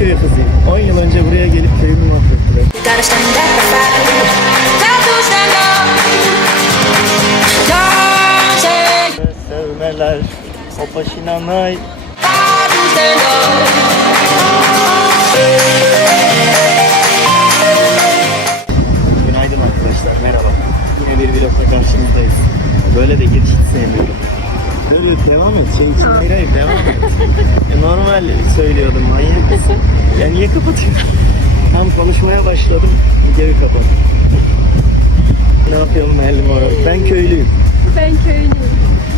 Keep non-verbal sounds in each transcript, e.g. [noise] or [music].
köy kızıyım. 10 yıl önce buraya gelip köyümü mahvettiler. Sevmeler, o paşinanay. got to stand up. Günaydın arkadaşlar, merhaba. Yine bir vlogla karşınızdayız. Böyle de giriş hiç sevmiyorum. Böyle devam et, şey için. Hayır hayır, devam et. [laughs] E, normal söylüyordum, manyak mısın? Ya niye kapatıyorsun? Tam konuşmaya başladım, geri kapat. Ne yapıyorum Melim orada? Ben köylüyüm. Ben köylüyüm.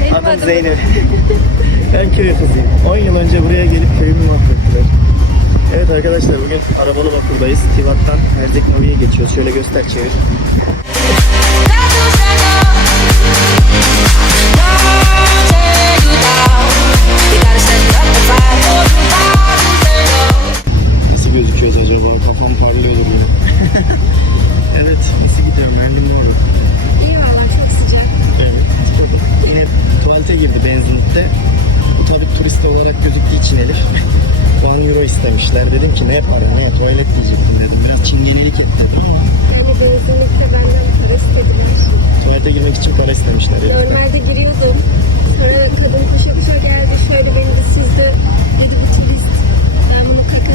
Benim Adım adım Zeynep. [laughs] ben köy kızıyım. 10 yıl önce buraya gelip köyümü mahvettiler. Evet arkadaşlar bugün Arabalı Vapur'dayız. Tivat'tan Merzek Navi'ye geçiyoruz. Şöyle göster çevir. Elif. 10 [laughs] euro istemişler. Dedim ki ne para ne tuvalet diyecektim dedim. Biraz çingenelik ettim ama Yani benzinlikte benden para istediler. tuvalete girmek için para istemişler. Normalde giriyordum. Sonra kadın koşa koşa geldi. Şöyle beni de sizde dedi bu turist. Ben bunu kaka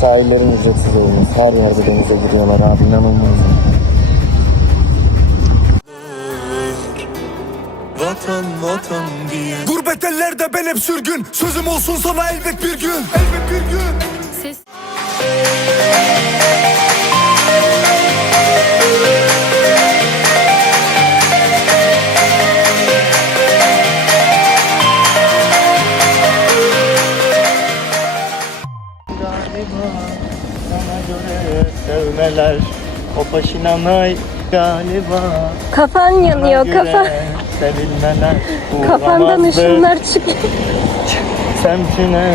sahillerin ücretsiz olması. Her yerde denize giriyorlar abi inanılmaz. Vatan vatan diye Gurbet ellerde ben hep sürgün Sözüm olsun sana elbet bir gün Elbet bir gün Galiba o paşinanay galiba Kafan yanıyor göre kafa. sevilmeler Kafandan uğramazdır. ışınlar çıkıyor. Semtine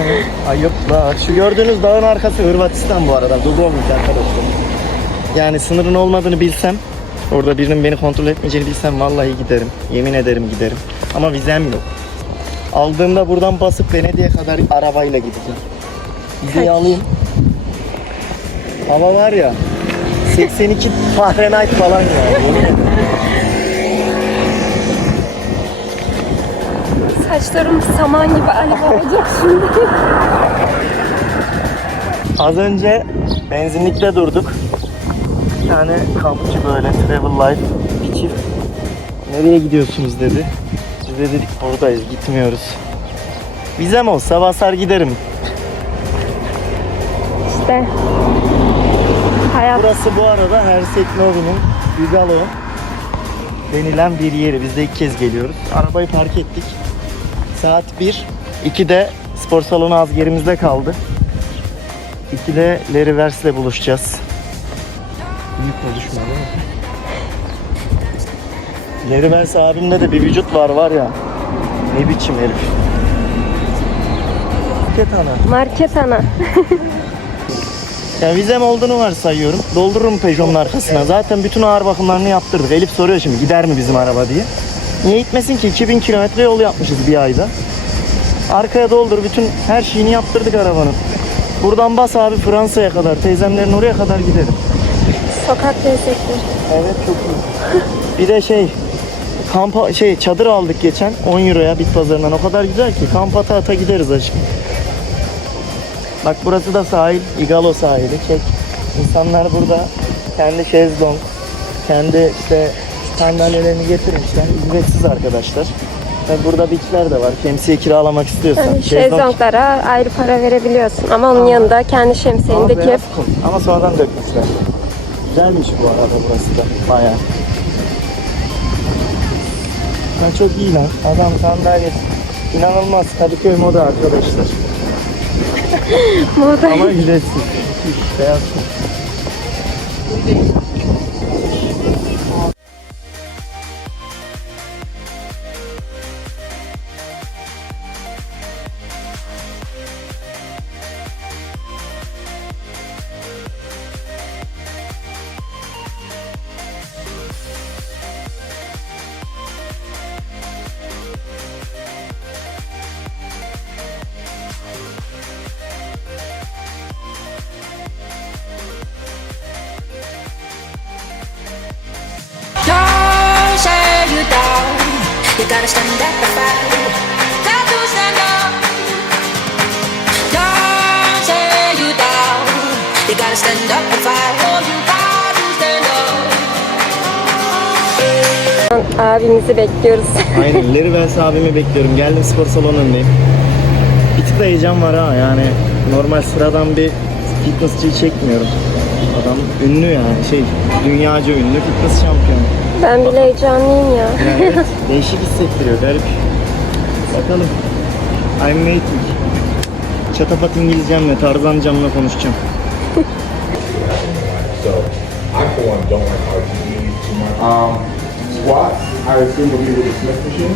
ayıplar. Şu gördüğünüz dağın arkası Hırvatistan bu arada. Dubrovnik arkadaşlar. Yani sınırın olmadığını bilsem, orada birinin beni kontrol etmeyeceğini bilsem vallahi giderim. Yemin ederim giderim. Ama vizem yok. Aldığımda buradan basıp Venedik'e kadar arabayla gideceğim. Vizeyi alayım. Hava var ya 82 Fahrenheit falan ya. yemin ederim. Saçlarım saman gibi alev olacak şimdi. Az önce benzinlikte durduk. Bir tane kampçı böyle travel life bir çift. Nereye gidiyorsunuz dedi. Biz de dedik buradayız gitmiyoruz. Vizem olsa basar giderim. İşte. Burası bu arada Hersek Novi'nin Bugalo denilen bir yeri. Biz de ilk kez geliyoruz. Arabayı park ettik. Saat 1. 2'de spor salonu az gerimizde kaldı. 2'de Lerivers'le buluşacağız. Büyük konuşma değil mi? Lerivers abimde de bir vücut var var ya. Ne biçim herif. Market ana. Market ana. [laughs] Ya vizem olduğunu varsayıyorum. Doldururum Peugeot'un arkasına. Zaten bütün ağır bakımlarını yaptırdık. Elif soruyor şimdi gider mi bizim araba diye. Niye gitmesin ki? 2000 kilometre yol yapmışız bir ayda. Arkaya doldur bütün her şeyini yaptırdık arabanın. Buradan bas abi Fransa'ya kadar. Teyzemlerin oraya kadar giderim. Sokak lezzetleri. Evet çok iyi. Bir de şey kampa şey çadır aldık geçen 10 euroya bit pazarından. O kadar güzel ki kamp ata ata gideriz aşkım. Bak burası da sahil, Igalo sahili. Çek. İnsanlar burada kendi şezlong, kendi işte sandalyelerini getirmişler. Ücretsiz arkadaşlar. Ve burada beachler de var. Şemsiye kiralamak istiyorsan. Yani şezlong- şezlonglara ayrı para verebiliyorsun. Ama onun yanında kendi şemsiyendeki beyaz kum. Ama sonradan dökmüşler. Güzelmiş bu arada burası da. Bayağı. Ya çok iyi lan. Adam sandalye. İnanılmaz. Kadıköy moda arkadaşlar. Moda. Ama ücretsiz. Beyaz Abimizi bekliyoruz. [laughs] Aynen. Leri Vels abimi bekliyorum. Geldim spor salonundayım. Bir tık da heyecan var ha yani. Normal sıradan bir fitnessçiyi çekmiyorum. Adam ünlü yani şey dünyaca ünlü fitness şampiyonu. Ben bile heyecanlıyım ya. Yani evet, [laughs] değişik hissettiriyor garip. Bakalım. I'm waiting. Çatapat İngilizcemle, Tarzan camla konuşacağım. [laughs] So I for one don't like RTE too much. Um, squats, I assume will be with the Smith machine.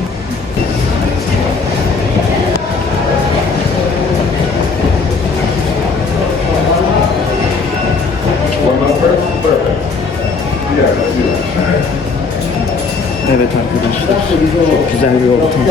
One more Çok güzel bir ortam.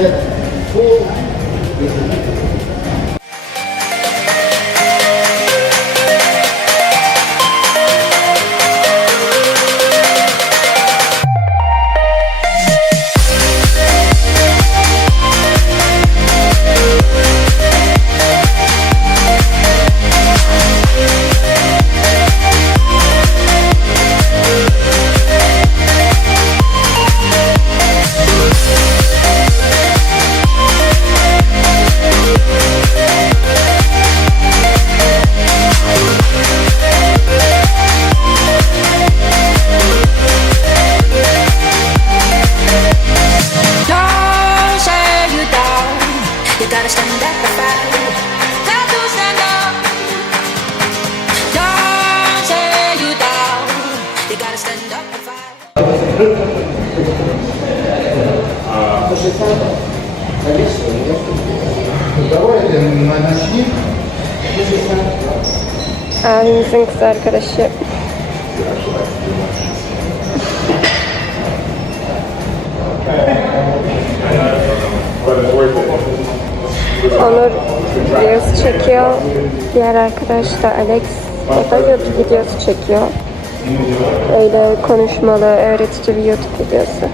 Abimizin kız arkadaşı. Onur Reels çekiyor. Diğer arkadaş da Alex. O da YouTube videosu çekiyor. Öyle konuşmalı, öğretici bir YouTube videosu.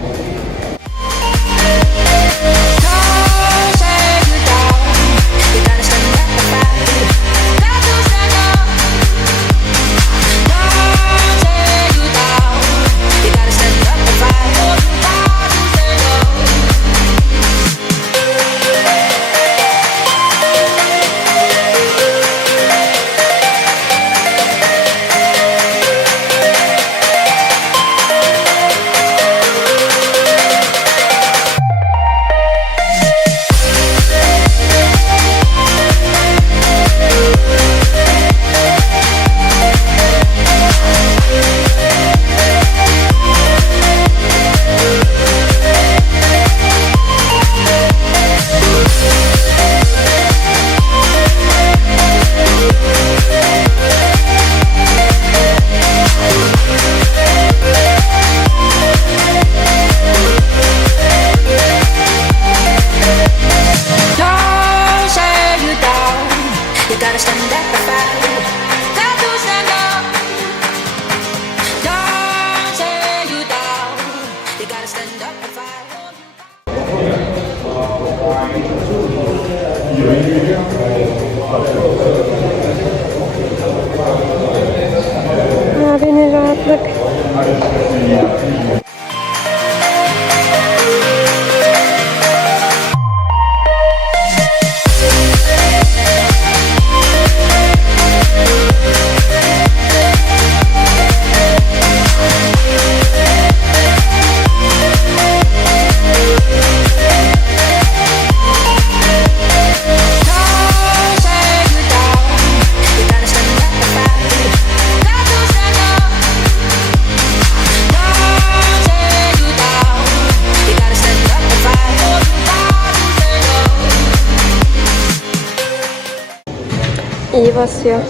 İyi basıyor.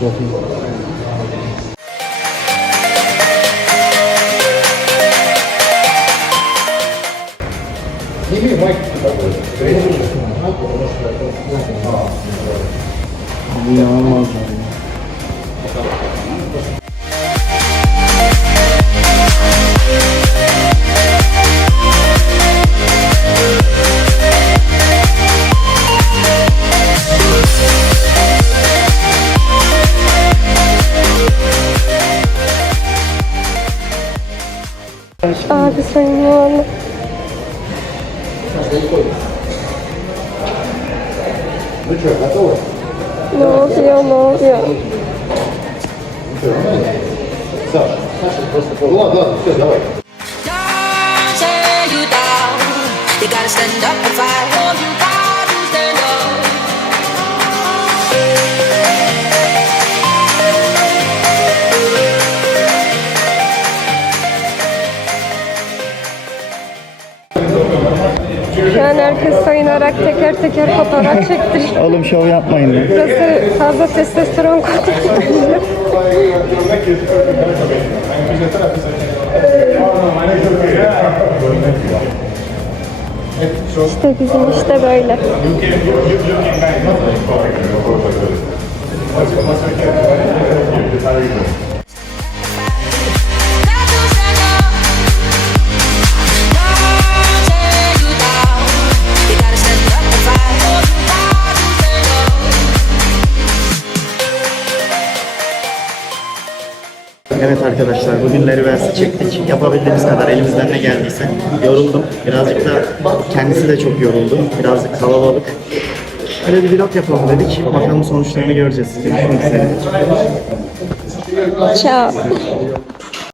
Çok iyi. İnanılmaz yani. кальяна. Ну что, готовы? Ну вот я, ну я. Ну ну, Саша, Саша просто... Ну ладно, ладно, все, давай. Herkes sayınarak teker teker fotoğraf çektiriyor. Oğlum şov yapmayın lan. Burası fazla testosteron kodu. İşte bizim işte böyle. Evet arkadaşlar bugünleri versi çektik. Yapabildiğimiz kadar elimizden ne geldiyse. Yoruldum. Birazcık da kendisi de çok yoruldu. Birazcık kalabalık. Öyle bir vlog yapalım dedik. Bakalım sonuçlarını göreceğiz. Görüşmek üzere. Ciao.